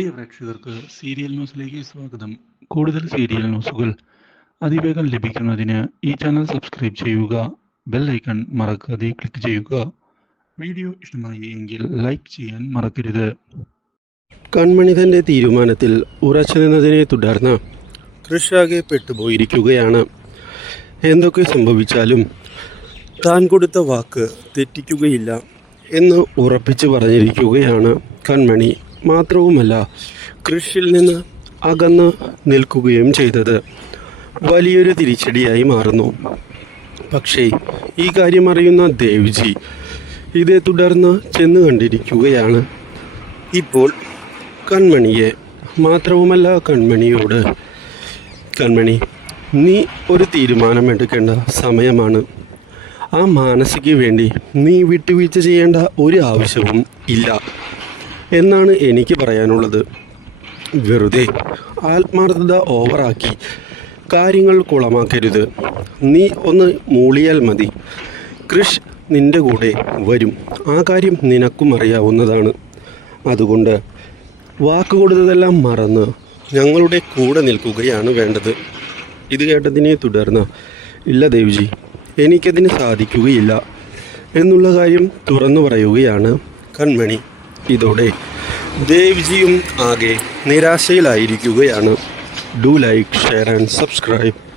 പ്രിയ പ്രേക്ഷകർക്ക് സീരിയൽ ന്യൂസിലേക്ക് സ്വാഗതം. കൂടുതൽ സീരിയൽ ന്യൂസുകൾ അതിവേഗം ലഭിക്കുന്നതിന് ഈ ചാനൽ സബ്സ്ക്രൈബ് ചെയ്യുക ബെൽ ഐക്കൺ മറക്കാതെ ക്ലിക്ക് ചെയ്യുക. വീഡിയോ ഇഷ്ടമായി എങ്കിൽ ലൈക്ക് ചെയ്യാൻ മറക്കരുത്. കൺമണി തന്റെ തീരുമാനത്തിൽ ഉറച്ചു നിന്നതിനെ തുടർന്ന് കൃഷാകെ പെട്ടുപോയിരിക്കുകയാണ്. എന്തൊക്കെ സംഭവിച്ചാലും താൻ കൊടുത്ത വാക്ക് തെറ്റിക്കുകയില്ല എന്ന് ഉറപ്പിച്ചു പറഞ്ഞിരിക്കുകയാണ് കൺമണി. മാത്രവുമല്ല കൃഷിയിൽ നിന്ന് അകന്ന് നിൽക്കുകയും ചെയ്തത് വലിയൊരു തിരിച്ചടിയായി മാറുന്നു. പക്ഷേ ഈ കാര്യം അറിയുന്ന ദേവ്ജി ഇതേ തുടർന്ന് ചെന്ന് കണ്ടിരിക്കുകയാണ്. ഇപ്പോൾ കൺമണിയെ മാത്രവുമല്ല കൺമണിയോട് കൺമണി നീ ഒരു തീരുമാനമെടുക്കേണ്ട സമയമാണ്. ആ മാനസിക്ക് വേണ്ടി നീ വിട്ടുവീഴ്ച ചെയ്യേണ്ട ഒരു ആവശ്യവും ഇല്ല. എന്നാണ് എനിക്ക് പറയാനുള്ളത്. വെറുതെ ആത്മാർത്ഥത ഓവറാക്കി കാര്യങ്ങൾ കുളമാക്കരുത്. നീ ഒന്ന് മൂളിയാൽ മതി. കൃഷ് നിന്റെ കൂടെ വരും. ആ കാര്യം നിനക്കും അറിയാവുന്നതാണ്. അതുകൊണ്ട് വാക്ക് കൊടുത്തതെല്ലാം മറന്ന് ഞങ്ങളുടെ കൂടെ നിൽക്കുകയാണ് വേണ്ടത്. ഇത് കേട്ടതിനെ തുടർന്ന് ഇല്ല ദേവ്ജി എനിക്കതിന് സാധിക്കുകയില്ല എന്നുള്ള കാര്യം തുറന്നു പറയുകയാണ് കൺമണി. ഇതോടെ ദേവ്ജിയും ആകെ നിരാശയിലായിരിക്കുകയാണ്. Do like share and subscribe